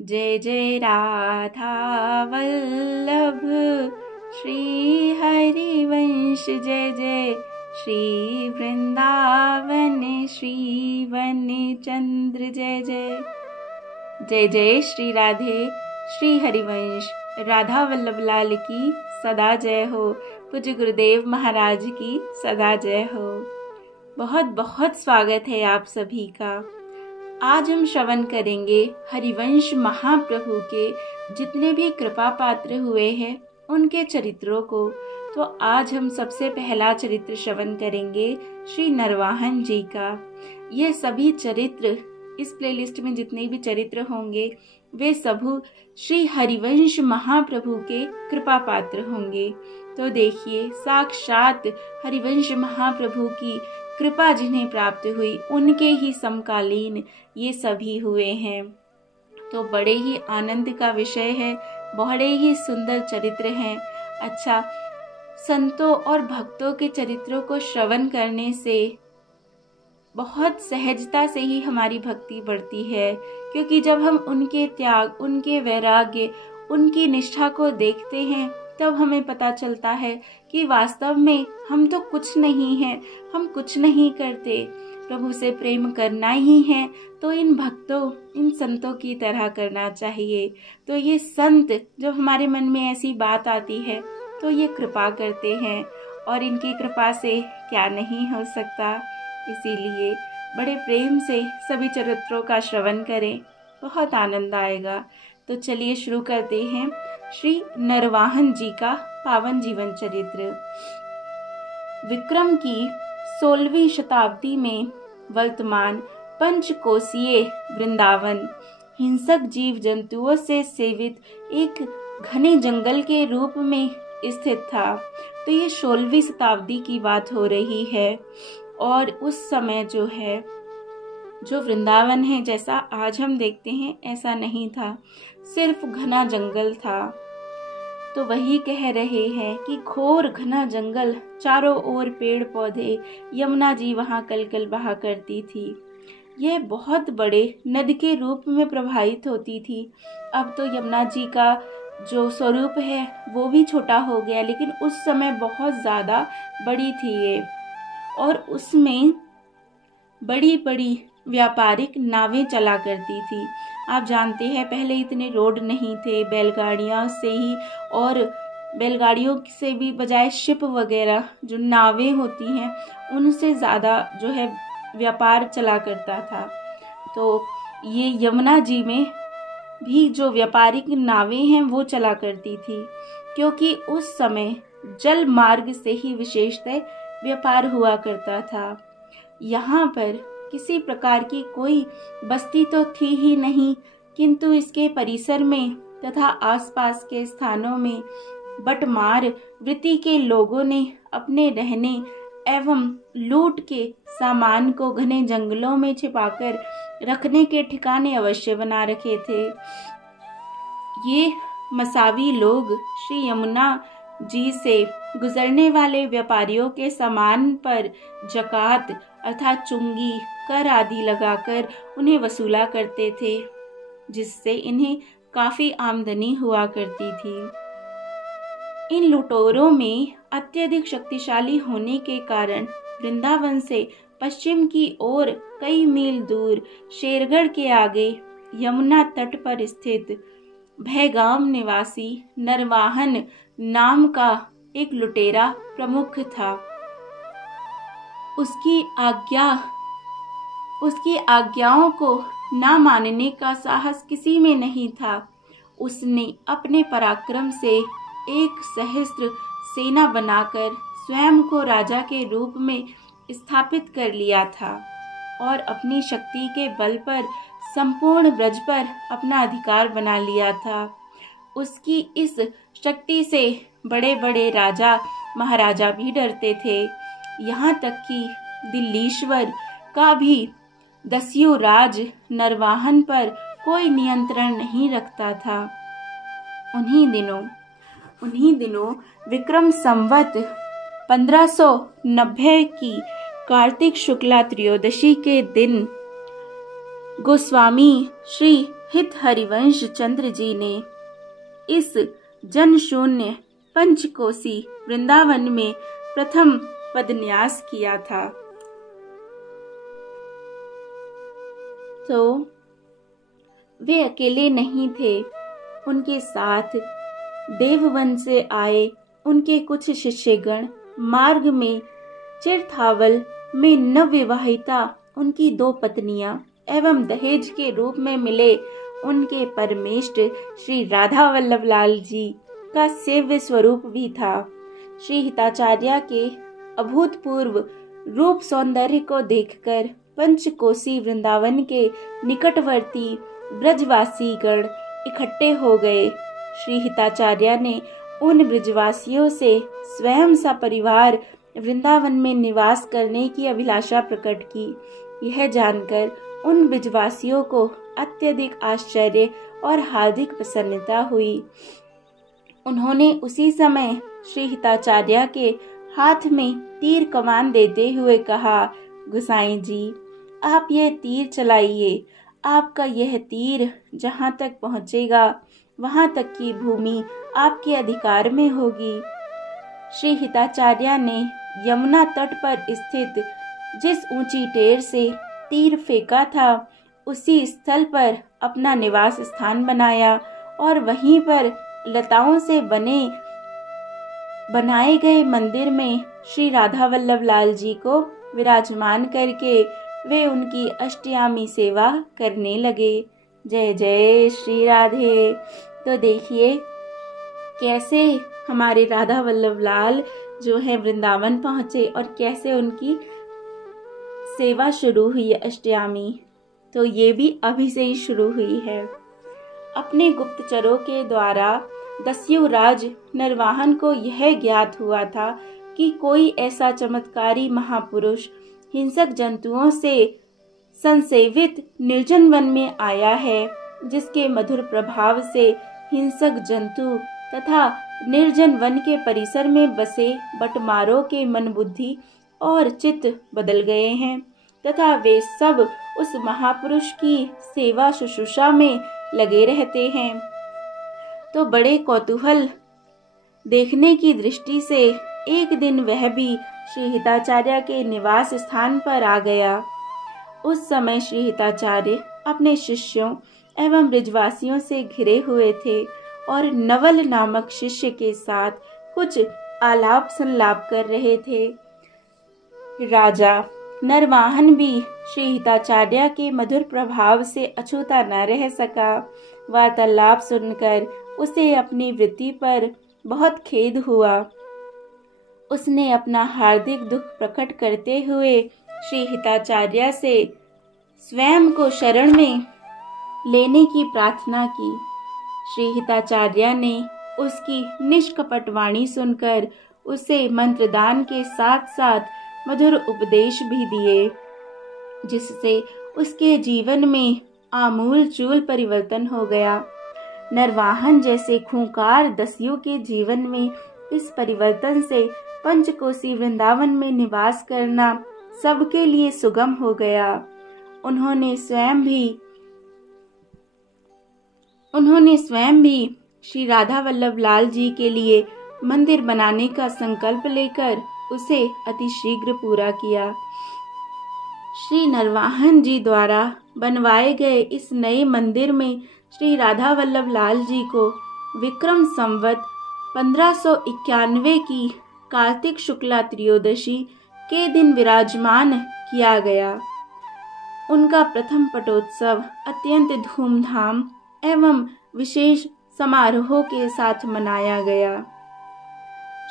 जय जय राधा वल्लभ श्री हरिवंश, जय जय श्री वृंदावन श्री वन्य चंद्र, जय जय जय जय श्री राधे श्री हरिवंश। राधा वल्लभ लाल की सदा जय हो। पूज्य गुरुदेव महाराज की सदा जय हो। बहुत बहुत स्वागत है आप सभी का। आज हम श्रवण करेंगे हरिवंश महाप्रभु के जितने भी कृपा पात्र हुए हैं उनके चरित्रों को। तो आज हम सबसे पहला चरित्र श्रवण करेंगे श्री नरवाहन जी का। ये सभी चरित्र इस प्लेलिस्ट में जितने भी चरित्र होंगे वे सब श्री हरिवंश महाप्रभु के कृपा पात्र होंगे। तो देखिए, साक्षात हरिवंश महाप्रभु की कृपा जिन्हें प्राप्त हुई उनके ही समकालीन ये सभी हुए हैं। तो बड़े ही आनंद का विषय है, बड़े ही सुंदर चरित्र हैं। अच्छा, संतों और भक्तों के चरित्रों को श्रवण करने से बहुत सहजता से ही हमारी भक्ति बढ़ती है, क्योंकि जब हम उनके त्याग, उनके वैराग्य, उनकी निष्ठा को देखते हैं तब हमें पता चलता है कि वास्तव में हम तो कुछ नहीं हैं, हम कुछ नहीं करते। प्रभु से प्रेम करना ही है तो इन भक्तों, इन संतों की तरह करना चाहिए। तो ये संत जब हमारे मन में ऐसी बात आती है तो ये कृपा करते हैं, और इनकी कृपा से क्या नहीं हो सकता। इसीलिए बड़े प्रेम से सभी चरित्रों का श्रवण करें, बहुत आनंद आएगा। तो चलिए शुरू करते हैं श्री नरवाहन जी का पावन जीवन चरित्र। विक्रम की 16वीं शताब्दी में वर्तमान पंचकोसीय वृंदावन हिंसक जीव जंतुओं से सेवित एक घने जंगल के रूप में स्थित था। तो ये 16वीं शताब्दी की बात हो रही है, और उस समय जो वृंदावन है जैसा आज हम देखते हैं ऐसा नहीं था, सिर्फ घना जंगल था। तो वही कह रहे हैं कि घोर घना जंगल, चारों ओर पेड़ पौधे, यमुना जी वहाँ कलकल बहा करती थी। यह बहुत बड़े नदी के रूप में प्रवाहित होती थी। अब तो यमुना जी का जो स्वरूप है वो भी छोटा हो गया, लेकिन उस समय बहुत ज़्यादा बड़ी थी ये, और उसमें बड़ी बड़ी व्यापारिक नावें चला करती थी। आप जानते हैं पहले इतने रोड नहीं थे, बैलगाड़ियां से ही, और बैलगाड़ियों से भी बजाय शिप वगैरह जो नावें होती हैं उनसे ज़्यादा जो है व्यापार चला करता था। तो ये यमुना जी में भी जो व्यापारिक नावें हैं वो चला करती थी, क्योंकि उस समय जल मार्ग से ही विशेषतः व्यापार हुआ करता था। यहाँ पर किसी प्रकार की कोई बस्ती तो थी ही नहीं, किंतु इसके परिसर में तथा आसपास के स्थानों में बटमार वृत्ति के लोगों ने अपने रहने एवं लूट के सामान को घने जंगलों में छिपाकर रखने के ठिकाने अवश्य बना रखे थे। ये मसावी लोग श्री यमुना जी से गुजरने वाले व्यापारियों के सामान पर जकात अर्थात चुंगी, कर आदि लगाकर उन्हें वसूला करते थे, जिससे इन्हें काफी आमदनी हुआ करती थी। इन लुटेरों में अत्यधिक शक्तिशाली होने के कारण वृंदावन से पश्चिम की ओर कई मील दूर शेरगढ़ के आगे यमुना तट पर स्थित भयगाम निवासी नरवाहन नाम का एक लुटेरा प्रमुख था। उसकी आज्ञाओं को ना मानने का साहस किसी में नहीं था। उसने अपने पराक्रम से एक सहस्त्र सेना बनाकर स्वयं को राजा के रूप में स्थापित कर लिया था, और अपनी शक्ति के बल पर संपूर्ण ब्रज पर अपना अधिकार बना लिया था। उसकी इस शक्ति से बड़े बड़े राजा महाराजा भी डरते थे, यहाँ तक कि दिल्लीश्वर का भी दस्यु राज नरवाहन पर कोई नियंत्रण नहीं रखता था। उन्हीं दिनों विक्रम संवत 1590 की कार्तिक शुक्ला त्रयोदशी के दिन गोस्वामी श्री हित हरिवंश चंद्र जी ने इस जन शून्य पंचकोसी वृंदावन में प्रथम पदन्यास किया था। तो वे अकेले नहीं थे, उनके साथ देववन से आए उनके कुछ शिष्यगण, मार्ग में चिरथावल में नवविवाहिता उनकी 2 पत्नियां एवं दहेज के रूप में मिले उनके परमेष्ट श्री राधा वल्लभ लाल जी का सेव्य स्वरूप भी था। श्री हिताचार्य के अभूतपूर्व रूप सौंदर्य को देखकर पंचकोसी वृंदावन के निकटवर्ती ब्रजवासी गण इकट्ठे हो गए। श्री हिताचार्य ने उन ब्रजवासियों से स्वयं सपरिवार वृंदावन में निवास करने की अभिलाषा प्रकट की। यह जानकर उन ब्रजवासियों को अत्यधिक आश्चर्य और हार्दिक प्रसन्नता हुई। उन्होंने उसी समय श्री हिताचार्य के हाथ में तीर कमान देते हुए कहा, गोसाई जी, आप यह तीर चलाइए। आपका यह तीर जहाँ तक पहुँचेगा वहां तक की भूमि आपके अधिकार में होगी। श्री हिताचार्य ने यमुना तट पर स्थित जिस ऊंची टेर से तीर फेंका था उसी स्थल पर अपना निवास स्थान बनाया और वहीं पर लताओं से बनाए गए मंदिर में श्री राधा वल्लभ लाल जी को विराजमान करके वे उनकी अष्टयामी सेवा करने लगे। जय जय श्री राधे। तो देखिए कैसे हमारे राधा वल्लभ लाल जो है वृंदावन पहुंचे और कैसे उनकी सेवा शुरू हुई अष्टयामी। तो ये भी अभी से ही शुरू हुई है। अपने गुप्तचरों के द्वारा दस्यु राज नरवाहन को यह ज्ञात हुआ था कि कोई ऐसा चमत्कारी महापुरुष हिंसक जंतुओं से संसेवित निर्जन वन में आया है, जिसके मधुर प्रभाव से हिंसक जंतु तथा निर्जन वन के परिसर में बसे बटमारों के मन बुद्धि और चित्त बदल गए हैं तथा वे सब उस महापुरुष की सेवा शुश्रूषा में लगे रहते हैं। तो बड़े कौतूहल देखने की दृष्टि से एक दिन वह भी श्री हिताचार्य के निवास स्थान पर आ गया। उस समय श्री हिताचार्य अपने शिष्यों एवं ब्रजवासियों से घिरे हुए थे और नवल नामक शिष्य के साथ कुछ आलाप संलाप कर रहे थे। राजा नरवाहन भी श्री हिताचार्य के मधुर प्रभाव से अछूता न रह सका। वार्तालाप सुनकर उसे अपनी वृत्ति पर बहुत खेद हुआ। उसने अपना हार्दिक दुख प्रकट करते हुए श्री हिताचार्य से स्वयं को शरण में लेने की प्रार्थना की। श्री हिताचार्य ने उसकी निष्कपट वाणी सुनकर उसे मंत्रदान के साथ साथ मधुर उपदेश भी दिए, जिससे उसके जीवन में आमूल चूल परिवर्तन हो गया। नरवाहन जैसे खूंखार दस्यु के जीवन में इस परिवर्तन से पंचकोसी वृंदावन में निवास करना सबके लिए सुगम हो गया। उन्होंने स्वयं भी श्री राधा वल्लभ लाल जी के लिए मंदिर बनाने का संकल्प लेकर उसे अतिशीघ्र पूरा किया। श्री नरवाहन जी द्वारा बनवाए गए इस नए मंदिर में श्री राधा वल्लभ लाल जी को विक्रम संवत 1591 की कार्तिक शुक्ला त्रयोदशी के दिन विराजमान किया गया। उनका प्रथम पटोत्सव अत्यंत धूमधाम एवं विशेष समारोह के साथ मनाया गया।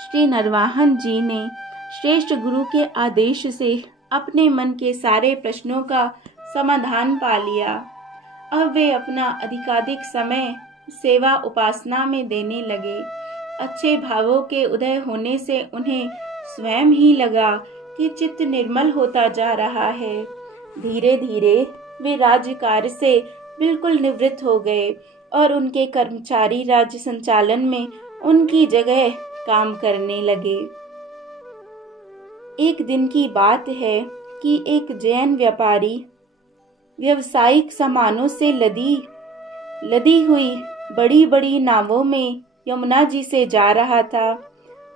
श्री नरवाहन जी ने श्रेष्ठ गुरु के आदेश से अपने मन के सारे प्रश्नों का समाधान पा लिया। अब वे अपना अधिकाधिक समय सेवा उपासना में देने लगे। अच्छे भावों के उदय होने से उन्हें स्वयं ही लगा कि चित्त निर्मल होता जा रहा है। धीरे धीरे वे राज्य कार्य से बिल्कुल निवृत्त हो गए और उनके कर्मचारी राज्य संचालन में उनकी जगह काम करने लगे। एक दिन की बात है कि एक जैन व्यापारी व्यावसायिक सामानों से लदी लदी हुई बड़ी बड़ी नावों में यमुना जी से जा रहा था।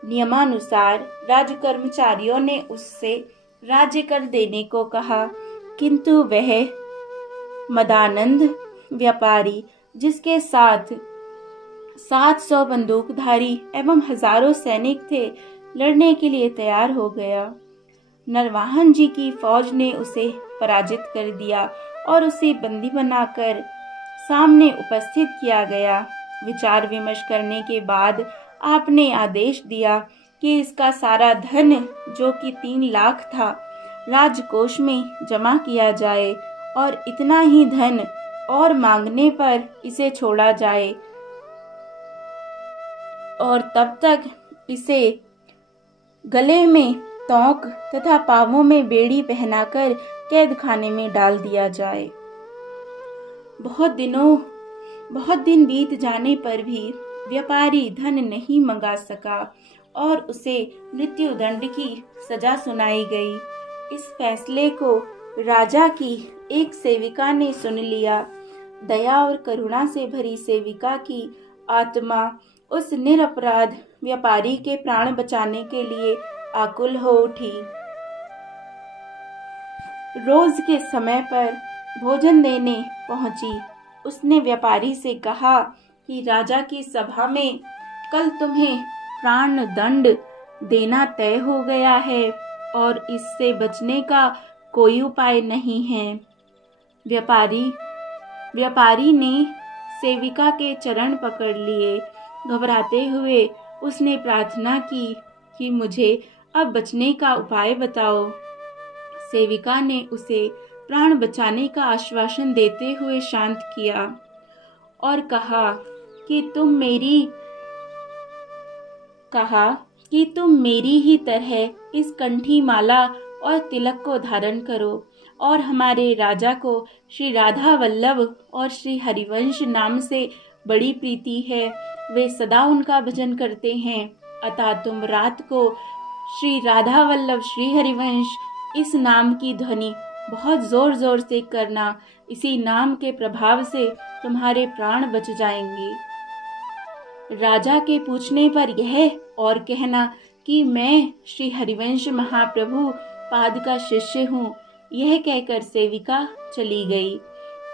नियमानुसार राज कर्मचारियों ने उससे राज्य कर देने को कहा, किंतु वह मदानंद व्यापारी, जिसके साथ 700 बंदूकधारी एवं हजारों सैनिक थे, लड़ने के लिए तैयार हो गया। नरवाहन जी की फौज ने उसे पराजित कर दिया और उसे बंदी बनाकर सामने उपस्थित किया गया। विचार विमर्श करने के बाद आपने आदेश दिया कि इसका सारा धन, जो कि 3 लाख था, राजकोष में जमा किया जाए और इतना ही धन और मांगने पर इसे छोड़ा जाए और तब तक इसे गले में तोंक तथा पांवों में बेड़ी पहनाकर कैद खाने में डाल दिया जाए। बहुत दिन बीत जाने पर भी व्यापारी धन नहीं मंगा सका और उसे मृत्युदंड की सजा सुनाई गई। इस फैसले को राजा की एक सेविका ने सुन लिया। दया और करुणा से भरी सेविका की आत्मा उस निरपराध व्यापारी के प्राण बचाने के लिए आकुल हो उठी। रोज के समय पर भोजन देने पहुंची। उसने व्यापारी से कहा कि राजा की सभा में कल तुम्हें प्राण दंड देना तय हो गया है और इससे बचने का कोई उपाय नहीं है। व्यापारी ने सेविका के चरण पकड़ लिए। घबराते हुए उसने प्रार्थना की कि मुझे अब बचने का उपाय बताओ। सेविका ने उसे प्राण बचाने का आश्वासन देते हुए शांत किया और कहा कि तुम मेरी ही तरह इस कंठी माला और तिलक को धारण करो और हमारे राजा को श्री राधा वल्लभ और श्री हरिवंश नाम से बड़ी प्रीति है। वे सदा उनका भजन करते हैं, अतः तुम रात को श्री राधा वल्लभ श्री हरिवंश इस नाम की ध्वनि बहुत जोर जोर से करना। इसी नाम के प्रभाव से तुम्हारे प्राण बच जाएंगे। राजा के पूछने पर यह और कहना कि मैं श्री हरिवंश महाप्रभु पाद का शिष्य हूँ। यह कहकर सेविका चली गई।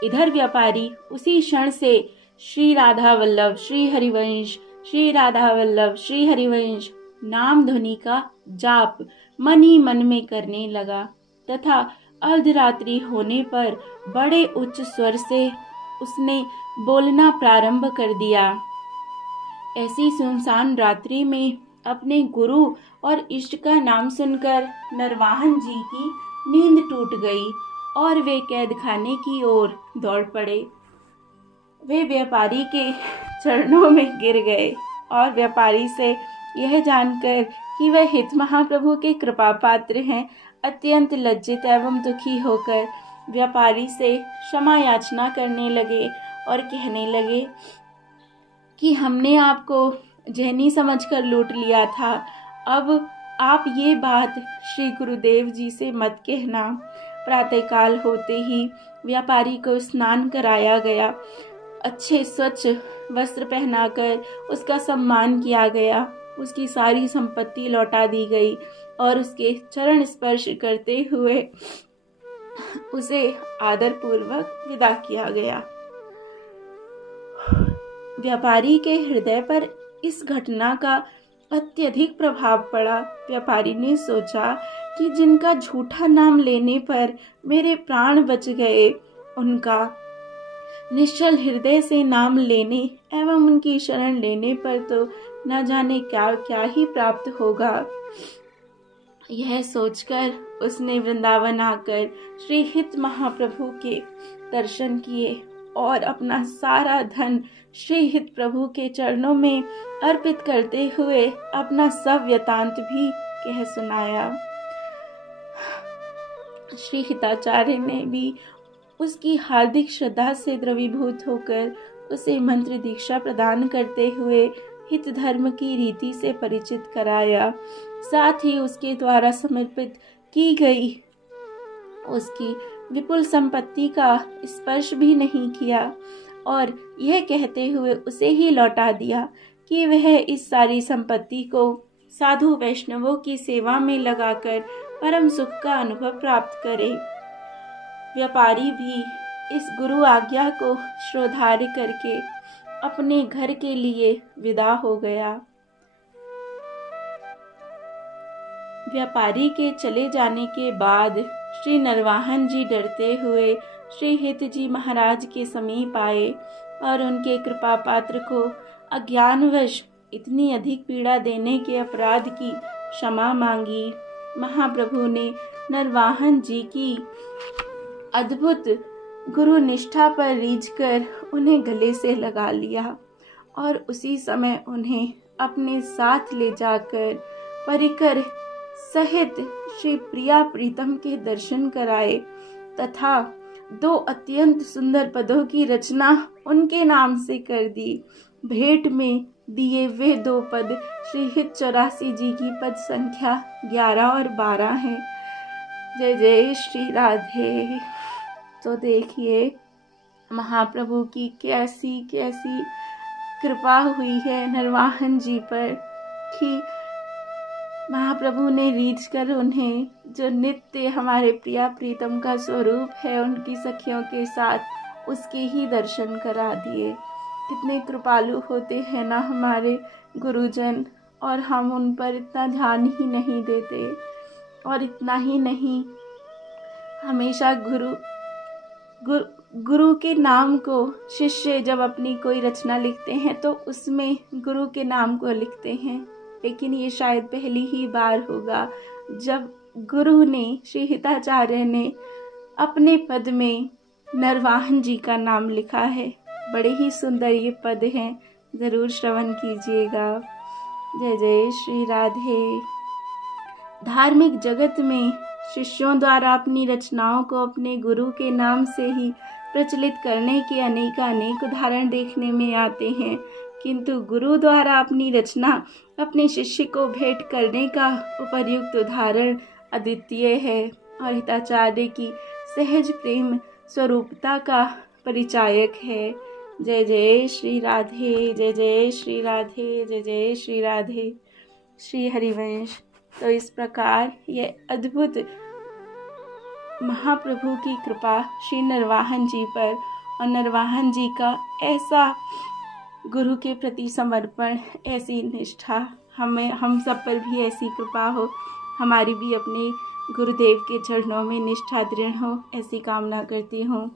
इधर व्यापारी उसी क्षण से श्री राधा वल्लभ श्री हरिवंश, श्री राधा वल्लभ श्री हरिवंश नाम ध्वनि का जाप मन ही मन में करने लगा तथा अर्धरात्रि होने पर बड़े उच्च स्वर से उसने बोलना प्रारंभ कर दिया। ऐसी सुनसान रात्रि में अपने गुरु और इष्ट का नाम सुनकर नरवाहन जी की नींद टूट गई और वे कैद खाने की ओर दौड़ पड़े। वे व्यापारी के चरणों में गिर गए और व्यापारी से यह जानकर कि वह हित महाप्रभु के कृपा पात्र हैं, अत्यंत लज्जित एवं दुखी होकर व्यापारी से क्षमा याचना करने लगे और कहने लगे कि हमने आपको जहनी समझकर लूट लिया था। अब आप ये बात श्री गुरुदेव जी से मत कहना। प्रातःकाल होते ही व्यापारी को स्नान कराया गया। अच्छे स्वच्छ वस्त्र पहनाकर उसका सम्मान किया गया। उसकी सारी संपत्ति लौटा दी गई और उसके चरण स्पर्श करते हुए उसे आदर पूर्वक विदा किया गया। व्यापारी के हृदय पर इस घटना का अत्यधिक प्रभाव पड़ा। व्यापारी ने सोचा कि जिनका झूठा नाम लेने पर मेरे प्राण बच गए, उनका निश्चल हृदय से नाम लेने एवं उनकी शरण लेने पर तो न जाने क्या क्या ही प्राप्त होगा। यह सोचकर उसने वृंदावन आकर श्री हित महाप्रभु के दर्शन किए और अपना सारा धन श्री हित प्रभु के चरणों में अर्पित करते हुए अपना सब वृतांत भी कह सुनाया। श्री हिताचार्य ने भी उसकी हार्दिक श्रद्धा से द्रवीभूत होकर उसे मंत्र दीक्षा प्रदान करते हुए हित धर्म की रीति से परिचित कराया। साथ ही उसके द्वारा समर्पित की गई उसकी विपुल संपत्ति का स्पर्श भी नहीं किया। और यह कहते हुए उसे ही लौटा दिया कि वह इस सारी संपत्ति को साधु वैष्णवों की सेवा में लगाकर परम सुख का अनुभव प्राप्त करे। व्यापारी भी इस गुरु आज्ञा को श्रोधार्य करके अपने घर के लिए विदा हो गया। व्यापारी के चले जाने के बाद श्री नरवाहन जी डरते हुए श्री हित जी महाराज के समीप आए और उनके कृपा पात्र को अज्ञानवश इतनी अधिक पीड़ा देने के अपराध की क्षमा मांगी। महाप्रभु ने नरवाहन जी की अद्भुत गुरु निष्ठा पर रीझकर उन्हें गले से लगा लिया और उसी समय उन्हें अपने साथ ले जाकर परिकर सहित श्री प्रिया प्रीतम के दर्शन कराए तथा 2 अत्यंत सुंदर पदों की रचना उनके नाम से कर दी। भेंट में दिए वे 2 पद श्री हित 84 जी की पद संख्या 11 और 12 हैं। जय जय श्री राधे। तो देखिए महाप्रभु की कैसी कैसी कृपा हुई है नरवाहन जी पर कि महाप्रभु ने रीझ कर उन्हें जो नित्य हमारे प्रिया प्रीतम का स्वरूप है उनकी सखियों के साथ उसके ही दर्शन करा दिए। कितने कृपालु होते हैं ना हमारे गुरुजन, और हम उन पर इतना ध्यान ही नहीं देते। और इतना ही नहीं, हमेशा गुरु के नाम को शिष्य जब अपनी कोई रचना लिखते हैं तो उसमें गुरु के नाम को लिखते हैं, लेकिन ये शायद पहली ही बार होगा जब गुरु ने श्री हिताचार्य ने अपने पद में नरवाहन जी का नाम लिखा है। बड़े ही सुंदर ये पद हैं, जरूर श्रवण कीजिएगा। जय जय श्री राधे। धार्मिक जगत में शिष्यों द्वारा अपनी रचनाओं को अपने गुरु के नाम से ही प्रचलित करने के अनेक उदाहरण देखने में आते हैं, किंतु गुरु द्वारा अपनी रचना अपने शिष्य को भेंट करने का उपर्युक्त उदाहरण अद्वितीय है और हिताचार्य की सहज प्रेम स्वरूपता का परिचायक है। जय जय श्री राधे, जय जय श्री राधे, जय जय श्री राधे। श्री हरिवंश। तो इस प्रकार ये अद्भुत महाप्रभु की कृपा श्री नरवाहन जी पर और नरवाहन जी का ऐसा गुरु के प्रति समर्पण, ऐसी निष्ठा, हम सब पर भी ऐसी कृपा हो, हमारी भी अपने गुरुदेव के चरणों में निष्ठा दृढ़ हो, ऐसी कामना करती हूँ।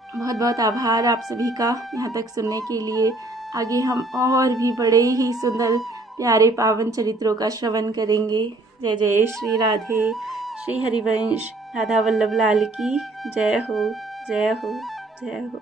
बहुत बहुत आभार आप सभी का यहाँ तक सुनने के लिए। आगे हम और भी बड़े ही सुंदर प्यारे पावन चरित्रों का श्रवण करेंगे। जय जय श्री राधे। श्री हरिवंश। राधा वल्लभ लाल की जय हो, जय हो, जय हो।